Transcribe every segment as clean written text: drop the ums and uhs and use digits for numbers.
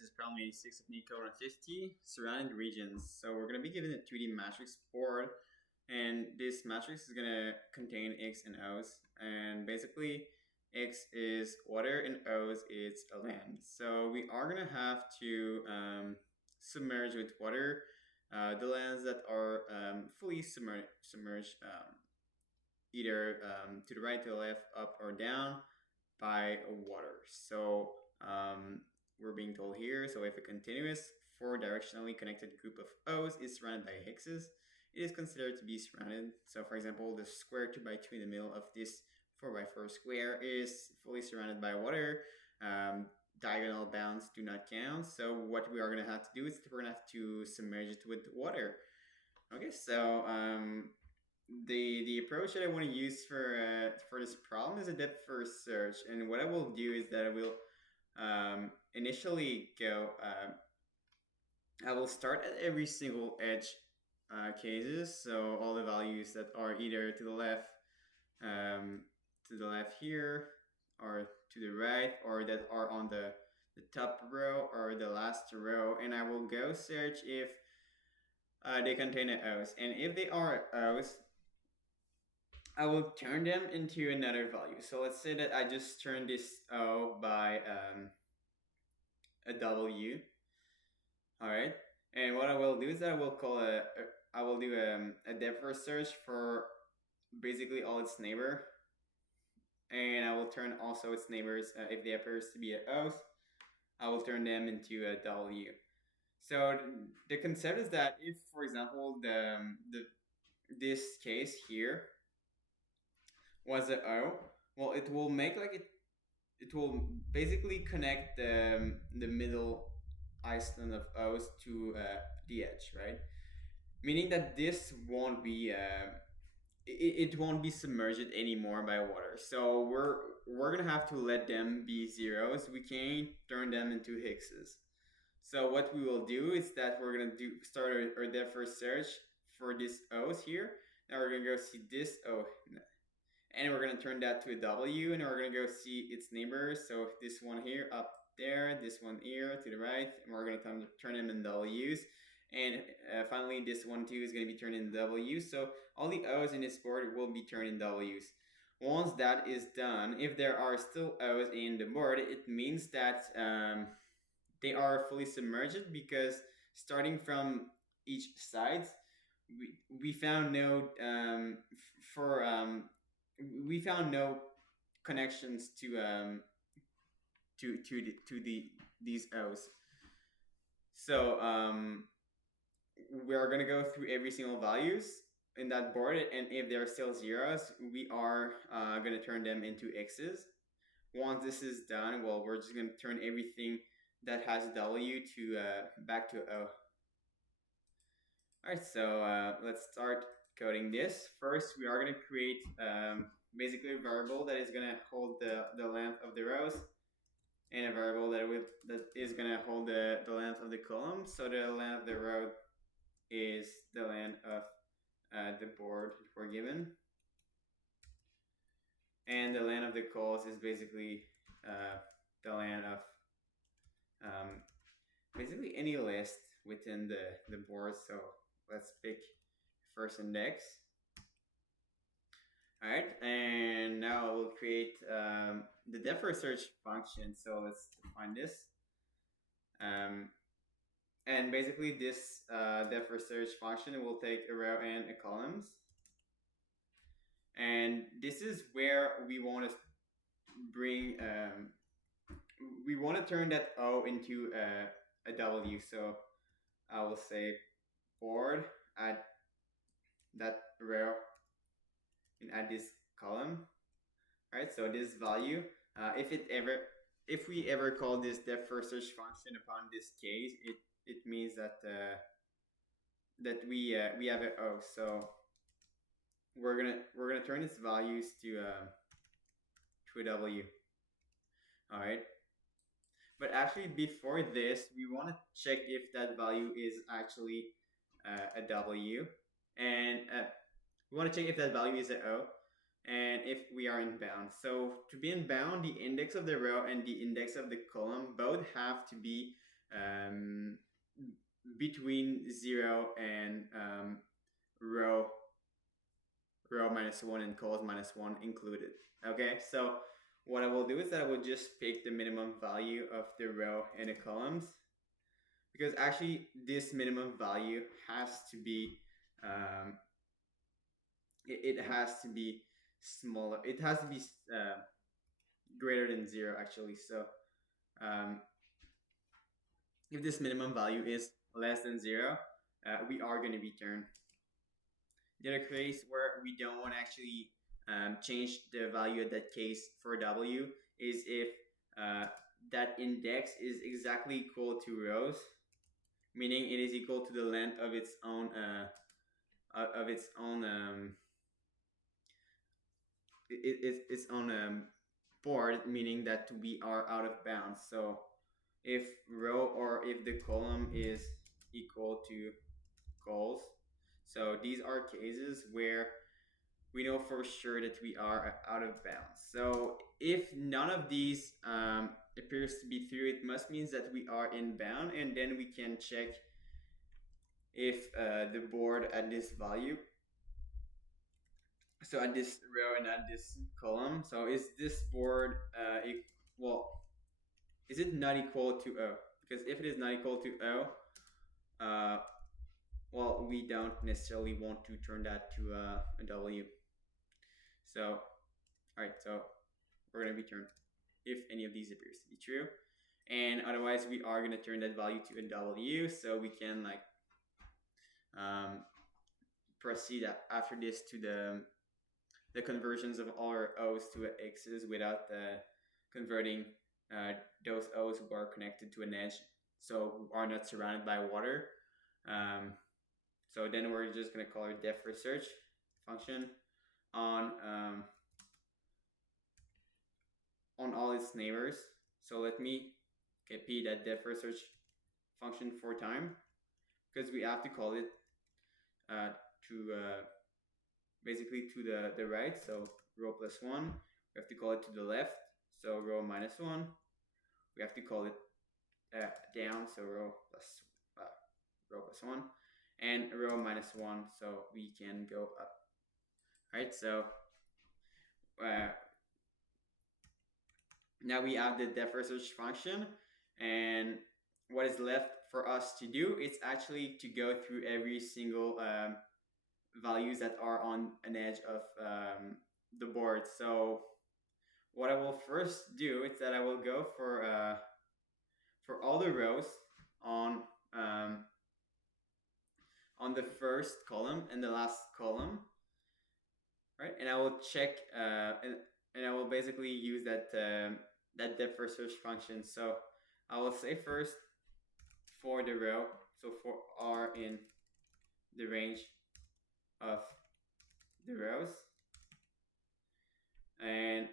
this is problem 86 of Neetcode on 50, surrounded regions. So we're going to be given a 2D matrix board, and this matrix is going to contain X and O's. And basically, X is water and O's is a land. So we are going to have to submerge with water the lands that are fully submerged, either to the right, to the left, up, or down by water. So we're being told here, so if a continuous four directionally connected group of O's is surrounded by hexes, it is considered to be surrounded. So for example, the square 2 by 2 in the middle of this 4 by 4 square is fully surrounded by water. Diagonal bounds do not count. So what we are going to have to do is we're going to have to submerge it with water. Okay, so the approach that I want to use for this problem is a depth first search, and what I will do is that I will initially go. I will start at every single edge cases, so all the values that are either to the left here, or to the right, or that are on the top row or the last row, and I will go search if they contain O's, and if they are O's, I will turn them into another value. So let's say that I just turn this O by a W. All right, and what I will do is that I will do a depth first search for basically all its neighbor, and I will turn also its neighbors if they appears to be a O's, I will turn them into a W. So the concept is that if, for example, this case here was a O, well, it will make like it will basically connect the middle island of O's to the edge, right? Meaning that this won't be it won't be submerged anymore by water. So we're gonna have to let them be zeros. We can't turn them into hexes. So what we will do is that we're gonna start our depth first search for this O's here. Now we're gonna go see this O, and we're gonna turn that to a W, and we're gonna go see its neighbors. So this one here up there, this one here to the right, and we're gonna turn them in W's. And finally, this one too is going to be turned into W's. So all the O's in this board will be turned in W's. Once that is done, if there are still O's in the board, it means that they are fully submerged, because starting from each side, we found no we found no connections to these O's. So we are going to go through every single values in that board, and if they're still zeros, we are going to turn them into X's. Once this is done, well, we're just going to turn everything that has W to back to O. All right, so let's start coding this. First, we are going to create basically a variable that is going to hold the length of the rows, and a variable that is going to hold the length of the column. So the length of the row is the length of the board that we're given, and the length of the calls is basically the length of basically any list within the board. So let's pick first index. All right, and now we'll create the depth first search function. So let's define this. And basically this depth first search function will take a row and a columns. And this is where we want to bring, we want to turn that O into a W. So I will say board, add that row, and add this column. All right, so this value, if we ever call this depth first search function upon this case, it means that that we have an O. So we're gonna turn its values to a W. All right, but actually before this, we want to check if that value is actually a W, and we want to check if that value is an O, and if we are in bound. So to be in bound, the index of the row and the index of the column both have to be um, between 0 and row minus 1 and cols minus 1 included. Okay, so what I will do is that I will just pick the minimum value of the row and the columns, because actually this minimum value has to be it has to be smaller. It has to be greater than 0 actually. So um, if this minimum value is less than 0, we are going to return. The other case where we don't want to actually change the value of that case for W is if uh, that index is exactly equal to rows, meaning it is equal to the length of its own its own board, meaning that we are out of bounds. So if row or if the column is equal to cols, so these are cases where we know for sure that we are out of bounds. So if none of these appears to be true, it must means that we are in bound, and then we can check if the board at this value, so at this row and at this column, so is this board is it not equal to O? Because if it is not equal to O, well, we don't necessarily want to turn that to a W. So, all right, so we're going to return if any of these appears to be true. And otherwise, we are going to turn that value to a W, so we can like proceed after this to the conversions of all our O's to X's without converting those O's who are connected to an edge, so who are not surrounded by water. So then we're just going to call our depth first search function on all its neighbors. So let me copy that depth first search function 4 times, because we have to call it to basically to the right, so row plus 1. We have to call it to the left, so row minus 1. We have to call it down, so row plus 1, and row minus 1, so we can go up. All right, so now we have the depth first search function, and what is left for us to do is actually to go through every single values that are on an edge of the board. So what I will first do is that I will go for all the rows on the first column and the last column, right? And I will check and I will basically use that that depth first search function. So I will say first for the row, so for R in the range of the rows, and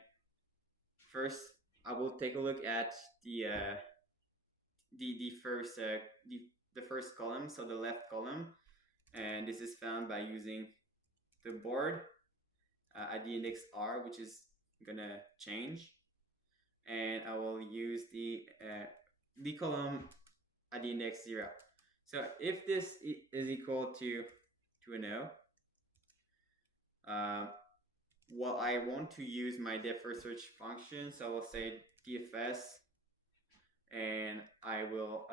first I will take a look at the first column, so the left column, and this is found by using the board at the index R, which is gonna change, and I will use the column at the index 0. So if this is equal to an O, well, I want to use my depth first search function, so I will say DFS, and I will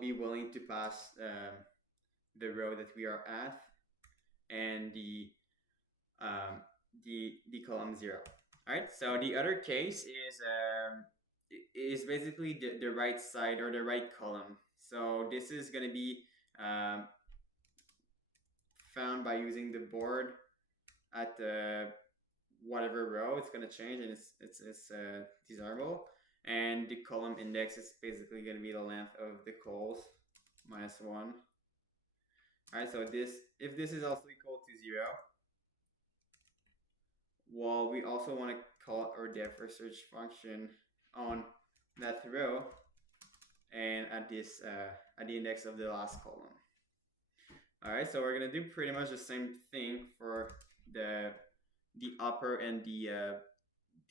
be willing to pass the row that we are at and the column 0. All right. So the other case is basically the right side or the right column. So this is going to be found by using the board at whatever row. It's going to change, and it's desirable. And the column index is basically going to be the length of the cols minus 1. All right, so if this is also equal to 0, well, we also want to call our depth first search function on that row and at this at the index of the last column. All right, so we're going to do pretty much the same thing for the upper and the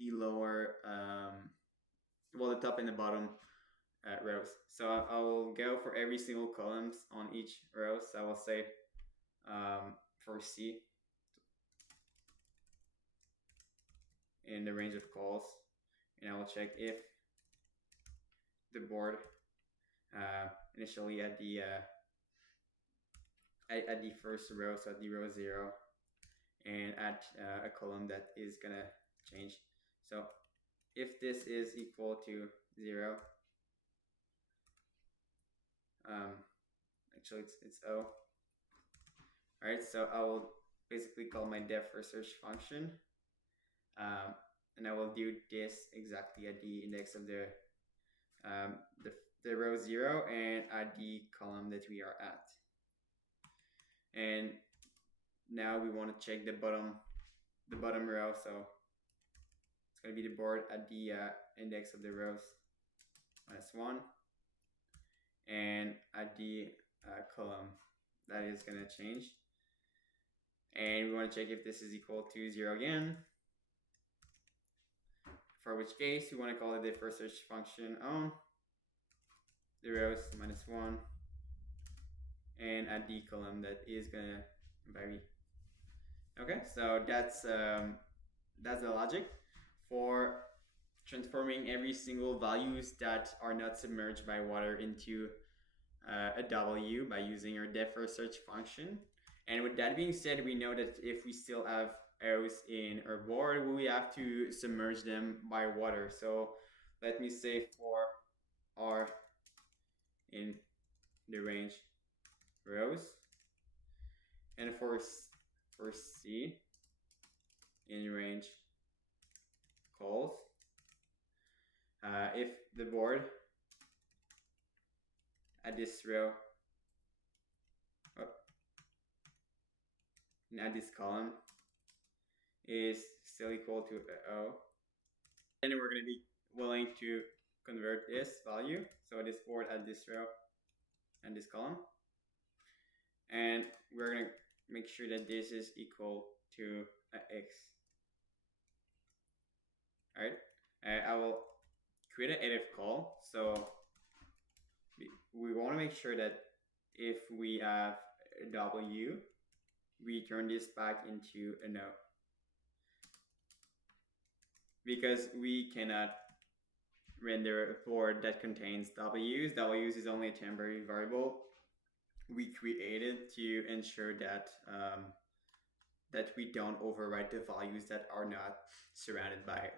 lower, well, the top and the bottom rows. So I'll go for every single columns on each row. So I will say for C in the range of calls, and I will check if the board initially at the first row, so at the row 0, and add a column that is gonna change. So if this is equal to 0, actually it's O. All right, so I will basically call my def for search function, and I will do this exactly at the index of the row 0 and at the column that we are at. And now we want to check the bottom row, so it's going to be the board at the index of the rows -1, and at the column that is going to change, and we want to check if this is equal to 0 again, for which case we want to call it the first search function on the rows -1, and at the column that is going to vary. Okay, so that's the logic for transforming every single values that are not submerged by water into a W by using our def first search function. And with that being said, we know that if we still have O's in our board, we have to submerge them by water. So let me say for R in the range rows, and for C in range calls, if the board at this row and at this column is still equal to O, then we're going to be willing to convert this value, so this board at this row and this column, and we're going to make sure that this is equal to X. All right, I will create an edit call. So we want to make sure that if we have a W, we turn this back into a no, because we cannot render a board that contains W's. W's is only a temporary variable we created to ensure that that we don't overwrite the values that are not surrounded by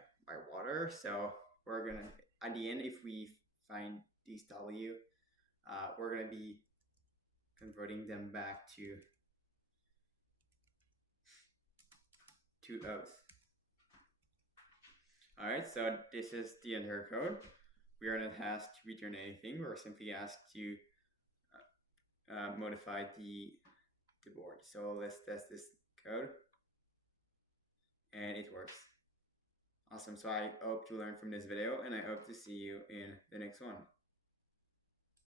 water. So we're gonna, at the end, if we find these W, we're gonna be converting them back to O's. All right, so this is the entire code. We are not asked to return anything. We're simply asked to modify the board. So let's test this code, and it works. Awesome. So I hope you learned from this video, and I hope to see you in the next one.